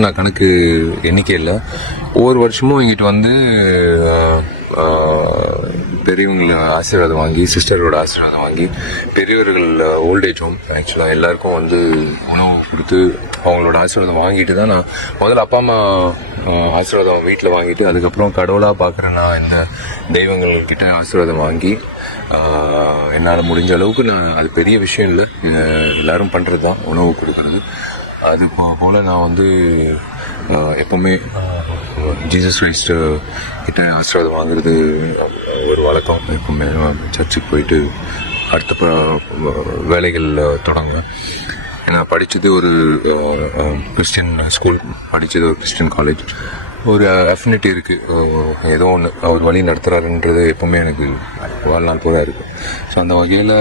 நான் கணக்கு எண்ணிக்கை இல்லை. ஒவ்வொரு வருஷமும் இங்கிட்டு வந்து பெரியவங்கள ஆசீர்வாதம் வாங்கி சிஸ்டரோட ஆசீர்வாதம் வாங்கி பெரியவர்கள் ஓல்டேஜ் ஹோம் ஆக்சுவலாக எல்லாருக்கும் வந்து உணவு கொடுத்து அவங்களோட ஆசீர்வாதம் வாங்கிட்டு தான் நான் முதல்ல அப்பா அம்மா ஆசீர்வாதம் வீட்டில் வாங்கிட்டு அதுக்கப்புறம் கடவுளாக பார்க்குற நான் இந்த தெய்வங்கள்கிட்ட ஆசீர்வாதம் வாங்கி என்னால் முடிஞ்ச அளவுக்கு நான் அது பெரிய விஷயம் இல்லை. எல்லோரும் எல்லாரும் பண்ணுறது தான் உணவு கொடுக்கறது. அது போல் நான் வந்து எப்போவுமே ஜீசஸ் கிரைஸ்ட் கிட்ட ஆசீர்வாதம் வாங்குறது ஒரு வழக்கம். எப்பவுமே சர்ச்சுக்கு போயிட்டு அடுத்த ப- வேலைகள் தொடங்குவேன். நான் படித்தது ஒரு கிறிஸ்டின் ஸ்கூல் படித்தது ஒரு கிறிஸ்டின் காலேஜ் ஒரு அஃபினிட்டி இருக்குது ஏதோ ஒன்று அவர் வழி நடத்துகிறாருன்றது எப்பவுமே எனக்கு வாழ்நாள் பூரா இருக்குது ஸோ அந்த வகையில்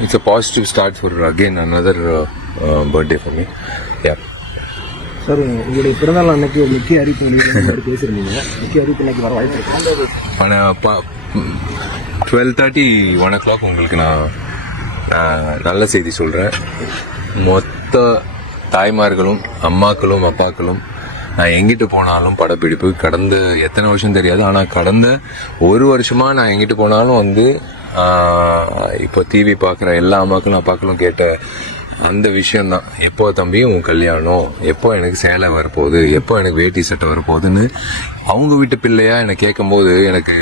it's a positive start for again another birthday for me yeah sir உங்களுடைய பிறந்தநாள் அன்னைக்கு ஒரு முக்கிய அறிவிப்பு பேசியிருந்தீங்க. முக்கிய அறிவிப்பு இன்னைக்கு வர வாய்ப்பு இருக்கு. Twelve thirty one o'clock உங்களுக்கு நான் நல்ல செய்தி சொல்கிறேன் மொத்த தாய்மார்களும் அம்மாக்களும் அப்பாக்களும் நான் எங்கிட்டு போனாலும் படப்பிடிப்பு. கடந்த எத்தனை வருஷம் தெரியாது ஆனால் கடந்த ஒரு வருஷமாக நான் எங்கிட்டு போனாலும் வந்து இப்போ டிவி பார்க்குற எல்லா அம்மாக்களும் அப்பாக்களும் கேட்ட அந்த விஷயம்தான். எப்போ தம்பி உன் கல்யாணம்? எப்போ எனக்கு சேலை வரப்போகுது? எப்போ எனக்கு வேட்டி சட்டை வரப்போகுதுன்னு அவங்க வீட்டு பிள்ளையா என்னை கேட்கும்போது எனக்கு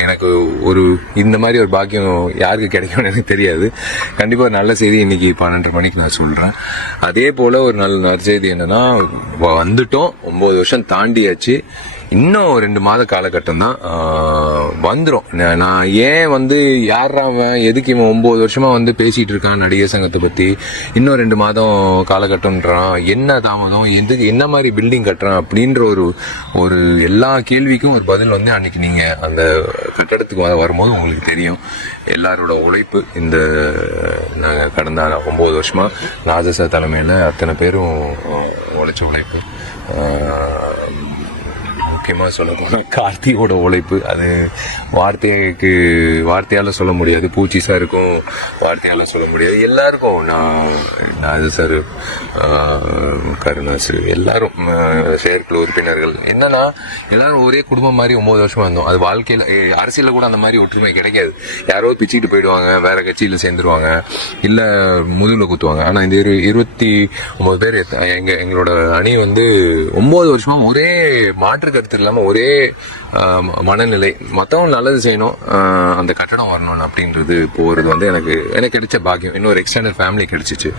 எனக்கு ஒரு இந்த மாதிரி ஒரு பாக்கியம் யாருக்கு கிடைக்கும்னு எனக்கு தெரியாது. கண்டிப்பாக ஒரு நல்ல செய்தி இன்னைக்கு பன்னெண்டரை மணிக்கு நான் சொல்கிறேன் அதே போல் ஒரு நல்ல நற்செய்தி என்னன்னா வ- வந்துட்டோம். ஒம்பது வருஷம் தாண்டியாச்சு. இன்னும் ஒரு ரெண்டு மாத காலகட்டம் தான் வந்துடும் நான் ஏன் வந்து யாரா அவன் எதுக்கு இவன் ஒம்பது வருஷமா வந்து பேசிட்டு இருக்கான் நடிகர் சங்கத்தை பத்தி? இன்னும் ரெண்டு மாதம் காலகட்டம்ன்றான். என்ன தாமதம்? எதுக்கு என்ன மாதிரி பில்டிங் கட்டுறான்? அப்படின்ற ஒரு ஒரு எல்லா கேள்விக்கும் ஒரு பதில் வந்து அன்னைக்கு நீங்க அந்த கட்டடத்துக்கு வ- வரும்போது உங்களுக்கு தெரியும். எல்லாரோட உழைப்பு இந்த நாங்கள் கடந்த ஒம்பது வருஷமா ராஜசா தலைமையில் அத்தனை பேரும் உழைச்ச உழைப்பு. முக்கியமாக சொல்ல போனால் கார்த்தியோட உழைப்பு அது வார்த்தைக்கு வார்த்தையால் சொல்ல முடியாது பூச்சிஸாக இருக்கும் வார்த்தையால் சொல்ல முடியாது. எல்லாருக்கும் நான் அது சார் கருணாசு எல்லாரும் செயற்குழு உறுப்பினர்கள். என்னன்னா எல்லாரும் ஒரே குடும்பம் மாதிரி ஒம்பது வருஷமா இருந்தோம். அது வாழ்க்கையில் அரசியலில் கூட அந்த மாதிரி ஒற்றுமை கிடைக்காது. யாரோ பிச்சுக்கிட்டு போயிடுவாங்க வேற கட்சியில் சேர்ந்துருவாங்க இல்லை முதுகில் குத்துவாங்க. ஆனால் இந்த இரு இருபத்தி ஒம்பது பேர் எங்கள் எங்க எங்களோட அணி வந்து ஒம்பது வருஷமா ஒரே மாற்று கருத்து இல்லாமல் ஒரே மனநிலை. மற்றவங்க நல்லது செய்யணும் அந்த கட்டடம் வரணும் அப்படின்றது போகிறது வந்து எனக்கு எனக்கு கிடைச்ச பாக்கியம். இன்னொரு எக்ஸ்டெண்டட் ஃபேமிலி கிடைச்சிச்சு.